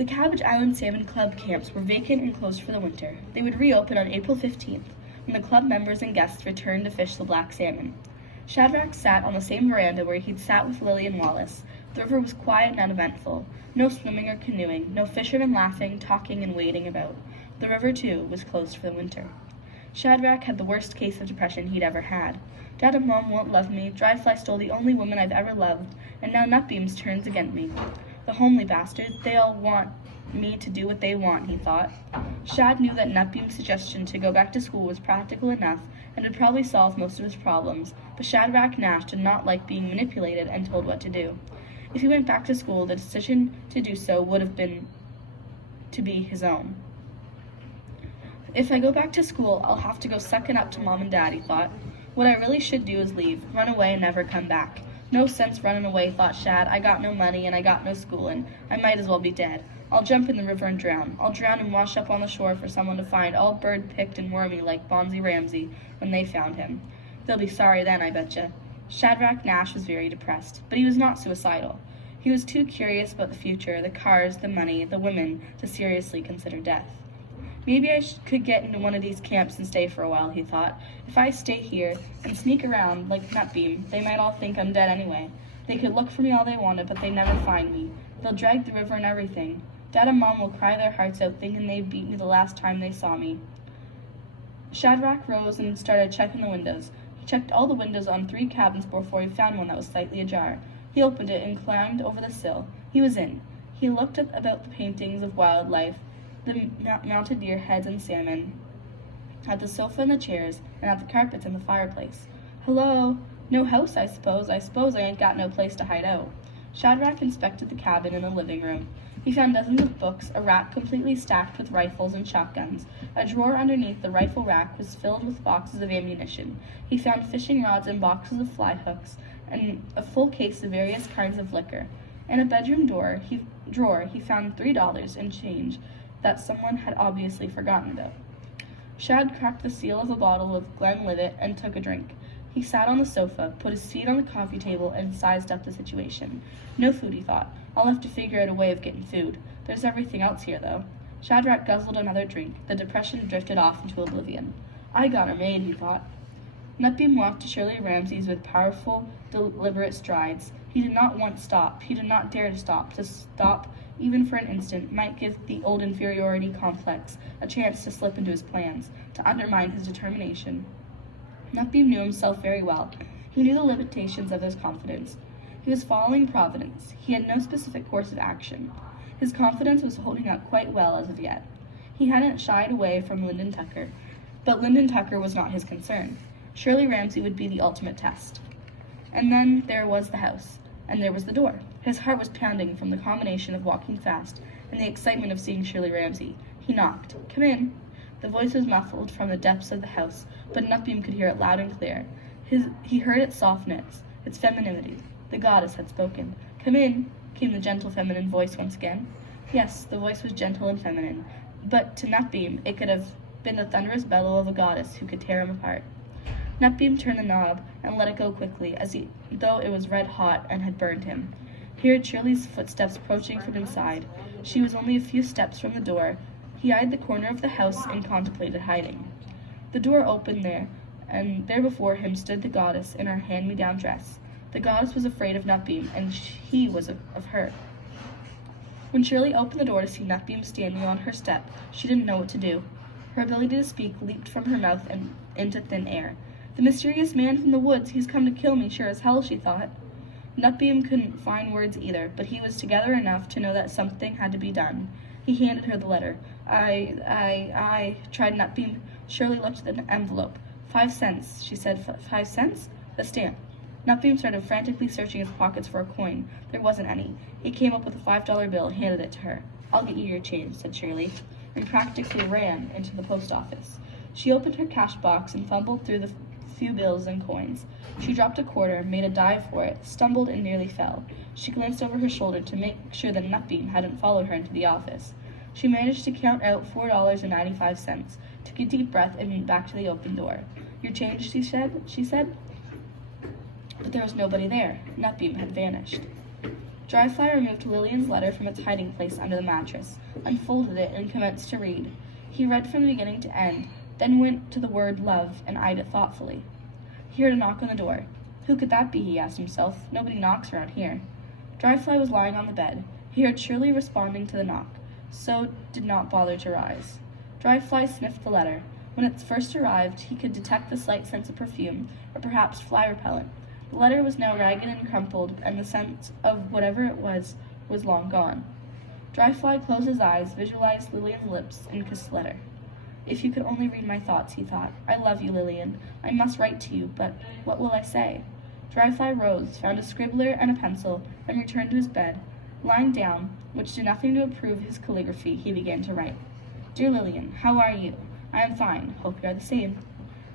The Cabbage Island Salmon Club camps were vacant and closed for the winter. They would reopen on April 15th, when the club members and guests returned to fish the black salmon. Shadrack sat on the same veranda where he'd sat with Lily and Wallace. The river was quiet and uneventful. No swimming or canoeing, no fishermen laughing, talking, and wading about. The river, too, was closed for the winter. Shadrack had the worst case of depression he'd ever had. Dad and Mom won't love me, Dryfly stole the only woman I've ever loved, and now Nutbeam's turns against me. The homely bastard, they all want me to do what they want, he thought. Shad knew that Nutbeam's suggestion to go back to school was practical enough and would probably solve most of his problems, but Shadrack Nash did not like being manipulated and told what to do. If he went back to school, the decision to do so would have been to be his own. If I go back to school, I'll have to go sucking up to Mom and Dad, he thought. What I really should do is leave, run away and never come back. No sense running away, thought Shad. I got no money and I got no schoolin'. I might as well be dead. I'll jump in the river and drown. I'll drown and wash up on the shore for someone to find, all bird-picked and wormy like Shirley Ramsey when they found him. They'll be sorry then, I betcha. Shadrack Nash was very depressed, but he was not suicidal. He was too curious about the future, the cars, the money, the women, to seriously consider death. Maybe I could get into one of these camps and stay for a while, he thought. If I stay here and sneak around like Nutbeam, they might all think I'm dead anyway. They could look for me all they wanted, but they'd never find me. They'll drag the river and everything. Dad and Mom will cry their hearts out thinking they beat me the last time they saw me. Shadrack rose and started checking the windows. He checked all the windows on 3 cabins before he found one that was slightly ajar. He opened it and climbed over the sill. He was in. He looked about the paintings of wildlife, the mounted deer heads and salmon, at the sofa and the chairs, and at the carpets and the fireplace. Hello? No house, I suppose. I suppose I ain't got no place to hide out. Shadrack inspected the cabin and the living room. He found dozens of books, a rack completely stacked with rifles and shotguns. A drawer underneath the rifle rack was filled with boxes of ammunition. He found fishing rods and boxes of fly hooks, and a full case of various kinds of liquor. In a bedroom drawer, he found $3 in change that someone had obviously forgotten about. Shad cracked the seal of a bottle of Glenlivet and took a drink. He sat on the sofa, put his feet on the coffee table, and sized up the situation. No food, he thought. I'll have to figure out a way of getting food. There's everything else here, though. Shadrack guzzled another drink. The depression drifted off into oblivion. I got her made, he thought. Nutbeam walked to Shirley Ramsey's with powerful, deliberate strides. He did not want to stop. He did not dare to stop. To stop, even for an instant, might give the old inferiority complex a chance to slip into his plans, to undermine his determination. Nutbeam knew himself very well. He knew the limitations of his confidence. He was following Providence. He had no specific course of action. His confidence was holding up quite well as of yet. He hadn't shied away from Lyndon Tucker, but Lyndon Tucker was not his concern. Shirley Ramsey would be the ultimate test. And then there was the house, and there was the door. His heart was pounding from the combination of walking fast and the excitement of seeing Shirley Ramsey. He knocked. Come in. The voice was muffled from the depths of the house, but Nutbeam could hear it loud and clear. He heard its softness, its femininity. The goddess had spoken. Come in, came the gentle feminine voice once again. Yes, the voice was gentle and feminine, but to Nutbeam it could have been the thunderous bellow of a goddess who could tear him apart. Nutbeam turned the knob and let it go quickly, though it was red hot and had burned him. He heard Shirley's footsteps approaching from inside. She was only a few steps from the door. He eyed the corner of the house and contemplated hiding. The door opened there, and there before him stood the goddess in her hand-me-down dress. The goddess was afraid of Nutbeam, and he was of her. When Shirley opened the door to see Nutbeam standing on her step, she didn't know what to do. Her ability to speak leaped from her mouth and into thin air. The mysterious man from the woods, he's come to kill me, sure as hell, she thought. Nutbeam couldn't find words either, but he was together enough to know that something had to be done. He handed her the letter. I, tried Nutbeam. Shirley looked at the envelope. 5 cents, she said. 5 cents? The stamp. Nutbeam started frantically searching his pockets for a coin. There wasn't any. He came up with a $5 bill and handed it to her. I'll get you your change, said Shirley, and practically ran into the post office. She opened her cash box and fumbled through the few bills and coins. She dropped a quarter, made a dive for it, stumbled and nearly fell. She glanced over her shoulder to make sure that Nutbeam hadn't followed her into the office. She managed to count out $4.95, took a deep breath, and went back to the open door. Your change, she said. But there was nobody there. Nutbeam had vanished. Dryfly removed Lillian's letter from its hiding place under the mattress, unfolded it, and commenced to read. He read from beginning to end, then went to the word love and eyed it thoughtfully. He heard a knock on the door. Who could that be, he asked himself. Nobody knocks around here. Dryfly was lying on the bed. He heard Shirley responding to the knock, so did not bother to rise. Dryfly sniffed the letter. When it first arrived, he could detect the slight sense of perfume, or perhaps fly repellent. The letter was now ragged and crumpled, and the sense of whatever it was long gone. Dryfly closed his eyes, visualized Lillian's lips, and kissed the letter. If you could only read my thoughts, he thought. I love you, Lillian. I must write to you, but what will I say? Dryfly rose, found a scribbler and a pencil, and returned to his bed. Lying down, which did nothing to improve his calligraphy, he began to write. Dear Lillian, how are you? I am fine. Hope you are the same.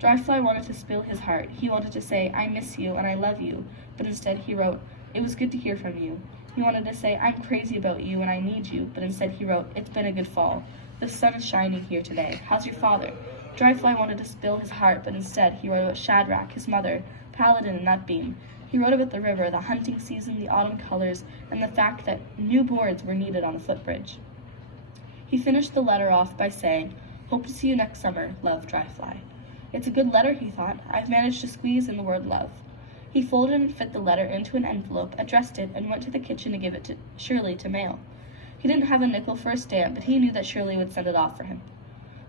Dryfly wanted to spill his heart. He wanted to say, I miss you and I love you, but instead he wrote, it was good to hear from you. He wanted to say, I'm crazy about you and I need you, but instead he wrote, it's been a good fall. The sun is shining here today. How's your father? Dryfly wanted to spill his heart, but instead he wrote about Shadrack, his mother, Paladin, and Nutbeam. He wrote about the river, the hunting season, the autumn colors, and the fact that new boards were needed on the footbridge. He finished the letter off by saying, hope to see you next summer, love, Dryfly. It's a good letter, he thought. I've managed to squeeze in the word love. He folded and fit the letter into an envelope, addressed it, and went to the kitchen to give it to Shirley to mail. He didn't have a nickel for a stamp, but he knew that Shirley would send it off for him.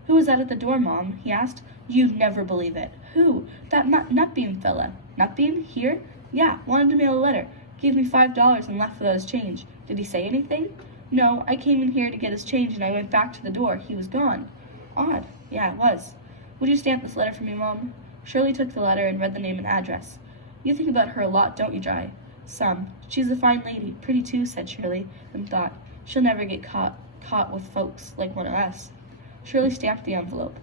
Who was that at the door, Mom? He asked. You'd never believe it. Who? That Nutbeam fella. Nutbeam? Here? Yeah, wanted to mail a letter. Gave me $5 and left without his change. Did he say anything? No, I came in here to get his change and I went back to the door. He was gone. Odd. Yeah, it was. Would you stamp this letter for me, Mom? Shirley took the letter and read the name and address. You think about her a lot, don't you, Dry? Some. She's a fine lady. Pretty too, said Shirley, and thought, she'll never get caught with folks like one of us. Shirley stamped the envelope.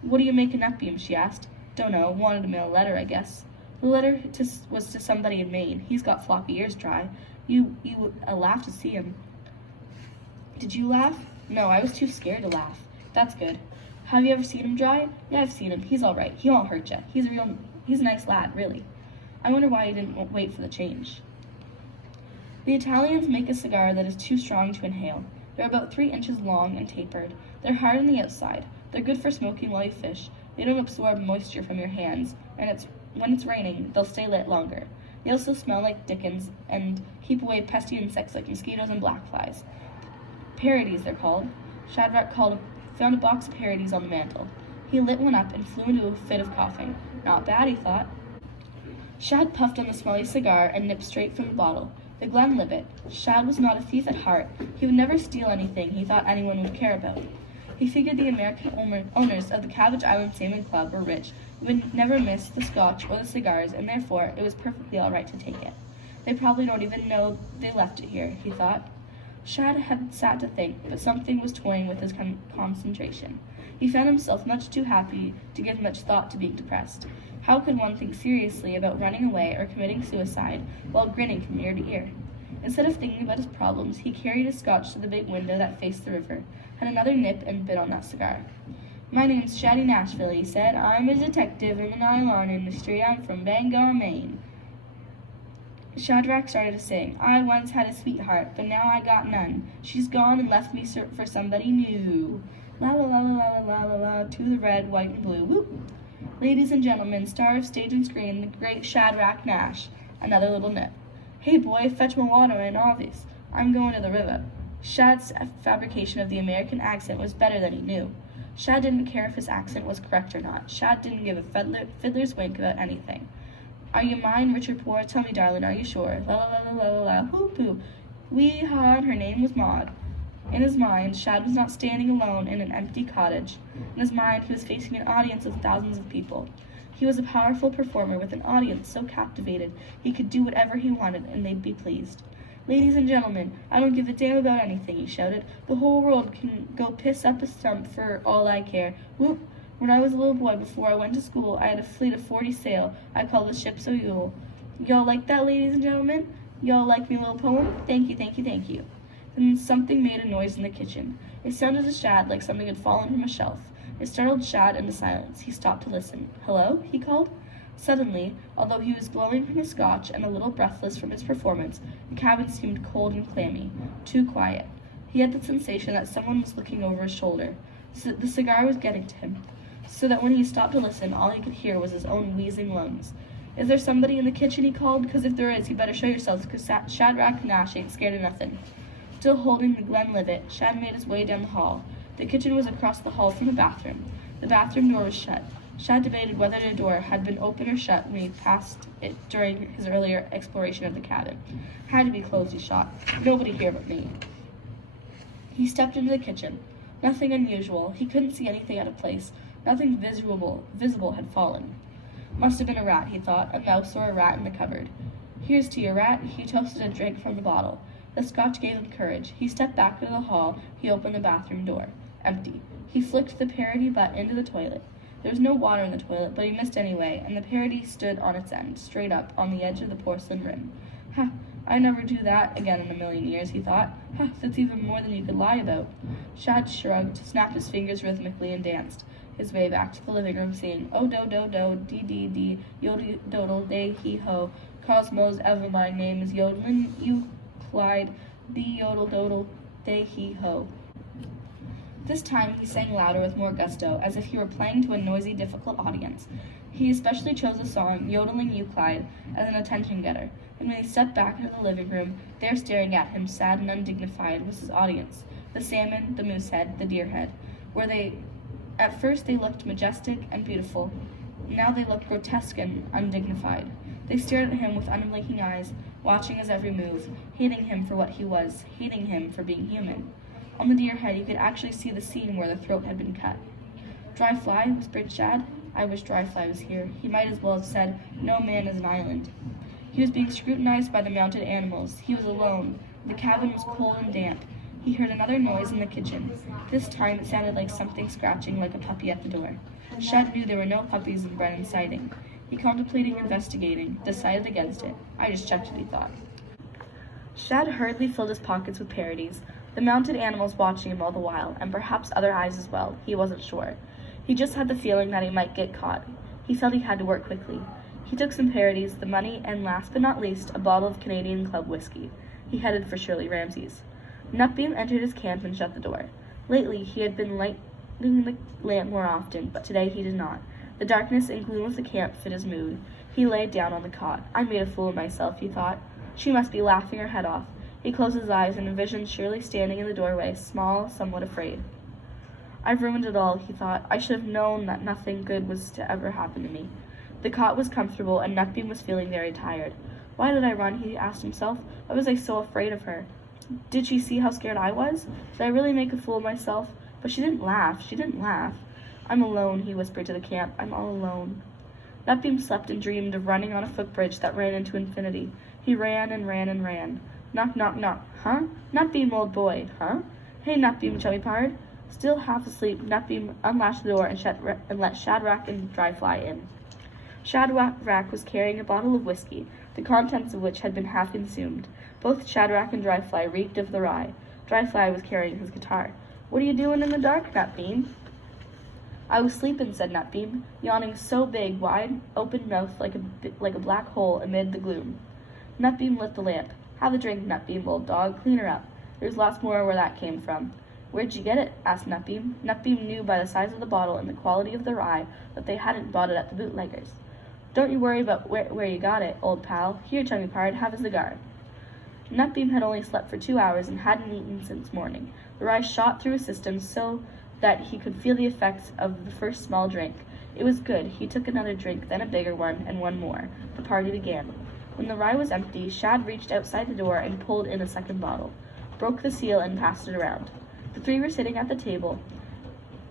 What do you make of Nutbeam? She asked. Don't know. Wanted to mail a letter, I guess. The letter was to somebody in Maine. He's got floppy ears, Dry. You laughed to see him. Did you laugh? No, I was too scared to laugh. That's good. Have you ever seen him, Dry? Yeah, I've seen him. He's all right. He won't hurt you. He's a nice lad, really. I wonder why he didn't wait for the change. The Italians make a cigar that is too strong to inhale. They're about 3 inches long and tapered. They're hard on the outside. They're good for smoking while you fish. They don't absorb moisture from your hands, and when it's raining, they'll stay lit longer. They also smell like Dickens and keep away pesky insects like mosquitoes and black flies. Parodies, they're called. Shadrack found a box of parodies on the mantel. He lit one up and flew into a fit of coughing. Not bad, he thought. Shad puffed on the smelly cigar and nipped straight from the bottle. The Glenlivet. Shad was not a thief at heart. He would never steal anything he thought anyone would care about. He figured the American owners of the Cabbage Island Salmon Club were rich, would never miss the scotch or the cigars, and therefore it was perfectly all right to take it. They probably don't even know they left it here, he thought. Shad had sat to think, but something was toying with his concentration. He found himself much too happy to give much thought to being depressed. How could one think seriously about running away or committing suicide while grinning from ear to ear? Instead of thinking about his problems, he carried his scotch to the big window that faced the river, had another nip and bit on that cigar. My name's Shaddy Nashville, he said. I'm a detective in the nylon industry. I'm from Bangor, Maine. Shadrack started to sing. I once had a sweetheart, but now I got none. She's gone and left me for somebody new. La la la la la la la la, to the red, white, and blue. Whoop. Ladies and gentlemen, star of stage and screen, the great Shadrack Nash. Another little nip. Hey boy, fetch my water and all this. I'm going to the river. Shad's fabrication of the American accent was better than he knew. Shad didn't care if his accent was correct or not. Shad didn't give a fiddler's wink about anything. Are you mine, rich or poor? Tell me, darling, are you sure? La la la la la la, hoop hoo. Wee-haw, and her name was Maud. In his mind, Shad was not standing alone in an empty cottage. In his mind, he was facing an audience of thousands of people. He was a powerful performer with an audience so captivated he could do whatever he wanted and they'd be pleased. Ladies and gentlemen, I don't give a damn about anything, he shouted. The whole world can go piss up a stump for all I care. Whoop! When I was a little boy, before I went to school, I had a fleet of 40 sail. I called the ships O'Yule. Y'all like that, ladies and gentlemen? Y'all like me little poem? Thank you, thank you, thank you. Then something made a noise in the kitchen. It sounded to Shad like something had fallen from a shelf. It startled Shad into silence. He stopped to listen. Hello? He called. Suddenly, although he was glowing from his scotch and a little breathless from his performance, the cabin seemed cold and clammy, too quiet. He had the sensation that someone was looking over his shoulder. The cigar was getting to him, so that when he stopped to listen, all he could hear was his own wheezing lungs. "Is there somebody in the kitchen?" he called. "'Cause if there is, you better show yourselves, 'cause Shadrack Nash ain't scared of nothing." Still holding the Glenlivet, Shad made his way down the hall. The kitchen was across the hall from the bathroom. The bathroom door was shut. Shad debated whether the door had been open or shut when he passed it during his earlier exploration of the cabin. Had to be closed, he thought. Nobody here but me. He stepped into the kitchen. Nothing unusual. He couldn't see anything out of place. Nothing visible had fallen. Must have been a rat, he thought, a mouse or a rat in the cupboard. "Here's to your rat." He toasted a drink from the bottle. The scotch gave him courage. He stepped back into the hall. He opened the bathroom door. Empty. He flicked the parody butt into the toilet. There was no water in the toilet, but he missed anyway, and the parody stood on its end, straight up, on the edge of the porcelain rim. "Ha! I'd never do that again in a million years," he thought. "Ha! That's even more than you could lie about." Shad shrugged, snapped his fingers rhythmically, and danced his way back to the living room, singing, "Oh, do, do, do, dee, dee, dee, yodel, dodel, day, he, ho, cosmos, ever my name is yodelin, Euclid, dee, yodel, dodel, day, he, ho." This time he sang louder with more gusto, as if he were playing to a noisy, difficult audience. He especially chose the song "Yodeling Euclid" as an attention-getter, and when he stepped back into the living room, there staring at him, sad and undignified, was his audience. The salmon, the moosehead, the deerhead. At first they looked majestic and beautiful. Now they looked grotesque and undignified. They stared at him with unblinking eyes, watching his every move, hating him for what he was, hating him for being human. On the deerhead, you could actually see the seam where the throat had been cut. "Dry Fly," whispered Shad. "I wish Dry Fly was here." He might as well have said, "No man is an island." He was being scrutinized by the mounted animals. He was alone. The cabin was cold and damp. He heard another noise in the kitchen. This time it sounded like something scratching like a puppy at the door. Shad knew there were no puppies in Brennan's sighting. He contemplated investigating, decided against it. "I just checked it," he thought. Shad hurriedly filled his pockets with parodies, the mounted animals watching him all the while, and perhaps other eyes as well. He wasn't sure. He just had the feeling that he might get caught. He felt he had to work quickly. He took some parodies, the money, and last but not least, a bottle of Canadian Club whiskey. He headed for Shirley Ramsey's. Nutbeam entered his camp and shut the door. Lately, he had been lighting the lamp more often, but today he did not. The darkness and gloom of the camp fit his mood. He lay down on the cot. "I made a fool of myself," he thought. She must be laughing her head off. He closed his eyes and envisioned Shirley standing in the doorway, small, somewhat afraid. "I've ruined it all," he thought. "I should have known that nothing good was to ever happen to me." The cot was comfortable, and Nutbeam was feeling very tired. "Why did I run?" he asked himself. "Why was I so afraid of her? Did she see how scared I was? Did I really make a fool of myself? But she didn't laugh. She didn't laugh. I'm alone," he whispered to the camp. "I'm all alone." Nutbeam slept and dreamed of running on a footbridge that ran into infinity. He ran and ran and ran. Knock, knock, knock. "Huh? Nutbeam, old boy. Huh? Hey, Nutbeam, chummy pard." Still half asleep, Nutbeam unlatched the door and let Shadrack and Dry Fly in. Shadrack was carrying a bottle of whiskey, the contents of which had been half consumed. Both Shadrack and Dry Fly reeked of the rye. Dry Fly was carrying his guitar. "What are you doing in the dark, Nutbeam?" "I was sleeping," said Nutbeam, yawning so big, wide, open mouth like a black hole amid the gloom. Nutbeam lit the lamp. "Have a drink, Nutbeam, old dog. Clean her up. There's lots more where that came from." "Where'd you get it?" asked Nutbeam. Nutbeam knew by the size of the bottle and the quality of the rye that they hadn't bought it at the bootlegger's. "Don't you worry about where you got it, old pal. Here, chummy pard, have a cigar." Nutbeam had only slept for 2 hours and hadn't eaten since morning. The rye shot through his system so that he could feel the effects of the first small drink. It was good. He took another drink, then a bigger one, and one more. The party began. When the rye was empty, Shad reached outside the door and pulled in a second bottle, broke the seal, and passed it around. The three were sitting at the table,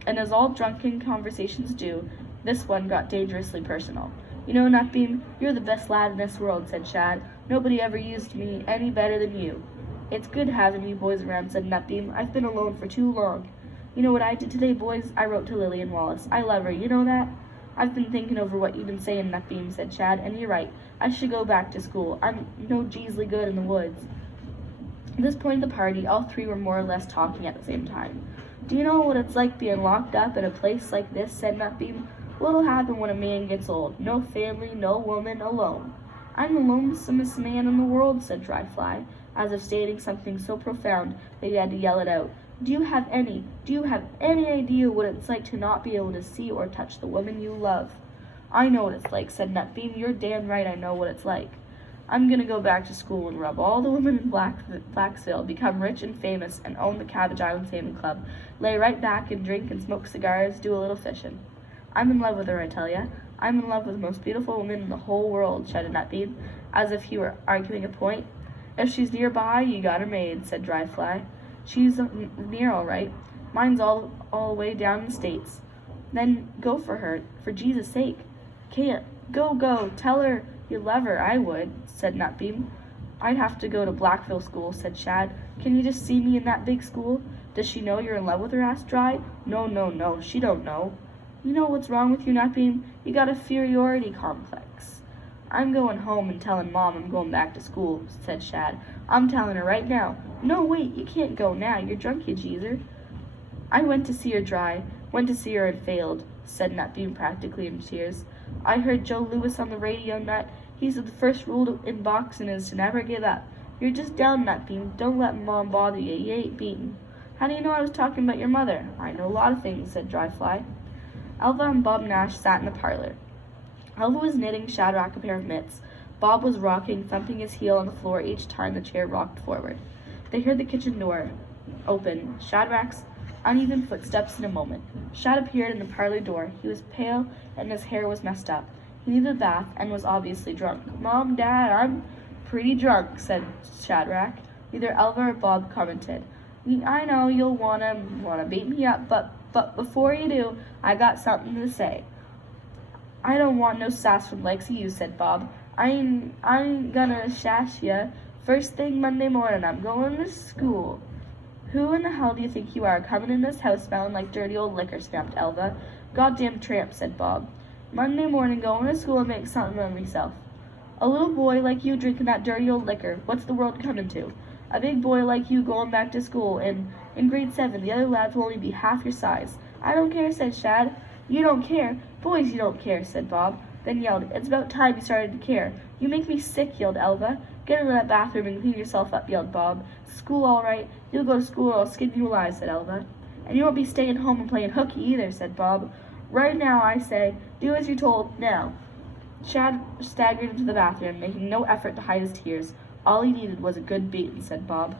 and as all drunken conversations do, this one got dangerously personal. "You know, Nutbeam, you're the best lad in this world," said Shad. "Nobody ever used me any better than you." "It's good having you boys around," said Nutbeam. "I've been alone for too long. You know what I did today, boys? I wrote to Lillian Wallace. I love her, you know that?" "I've been thinking over what you've been saying, Nutbeam," said Shad, "and you're right. I should go back to school. I'm no Jeesley good in the woods." At this point of the party, all three were more or less talking at the same time. "Do you know what it's like being locked up in a place like this?" said Nutbeam. What'll happen when a man gets old? No family, no woman, alone. I'm the lonesomest man in the world, said Dry Fly, as if stating something so profound that he had to yell it out. Do you have any idea what it's like to not be able to see or touch the woman you love? I know what it's like, said Nutbeam. You're damn right I know what it's like. I'm gonna go back to school and rub all the women in Blacksville, become rich and famous, and own the Cabbage Island Salmon Club, lay right back and drink and smoke cigars, do a little fishing. I'm in love with her, I tell ya. I'm in love with the most beautiful woman in the whole world, shouted Nutbeam, as if he were arguing a point. If she's nearby, you got her made, said Dry Fly. She's near all right. Mine's all the way down in the States. Then go for her, for Jesus' sake. Can't. Go. Tell her you love her. I would, said Nutbeam. I'd have to go to Blackville School, said Shad. Can you just see me in that big school? Does she know you're in love with her? Asked Dry. No. She don't know. You know what's wrong with you, Nutbeam? You got a inferiority complex. I'm going home and telling Mom I'm going back to school, said Shad. I'm telling her right now. No, wait, you can't go now. You're drunk, you geezer. I went to see her, Dry. Went to see her and failed, said Nutbeam practically in tears. I heard Joe Louis on the radio, Nut. He said the first rule in boxing is to never give up. You're just down, Nutbeam. Don't let Mom bother you. You ain't beaten. How do you know I was talking about your mother? I know a lot of things, said Dry Fly. Elva and Bob Nash sat in the parlor. Elva was knitting Shadrack a pair of mitts. Bob was rocking, thumping his heel on the floor each time the chair rocked forward. They heard the kitchen door open, Shadrack's uneven footsteps in a moment. Shad appeared in the parlor door. He was pale and his hair was messed up. He needed a bath and was obviously drunk. Mom, Dad, I'm pretty drunk, said Shadrack. Neither Elva or Bob commented. I know you'll wanna beat me up, but before you do, I got something to say. I don't want no sass from likes of you, said Bob. I ain't gonna sass ya. First thing Monday morning, I'm going to school. Who in the hell do you think you are, coming in this house smelling like dirty old liquor, snapped Elva. Goddamn tramp, said Bob. Monday morning, going to school and make something of myself. A little boy like you drinking that dirty old liquor, what's the world coming to? A big boy like you going back to school, and in grade 7, the other lads will only be half your size. I don't care, said Shad. You don't care? Boys, you don't care, said Bob, then yelled, It's about time you started to care. You make me sick, yelled Elva. Get into that bathroom and clean yourself up, yelled Bob. School all right. You'll go to school or I'll skin you alive, said Elva. And you won't be staying home and playing hooky either, said Bob. Right now, I say, do as you're told, now. Shad staggered into the bathroom, making no effort to hide his tears. All he needed was a good beating, said Bob.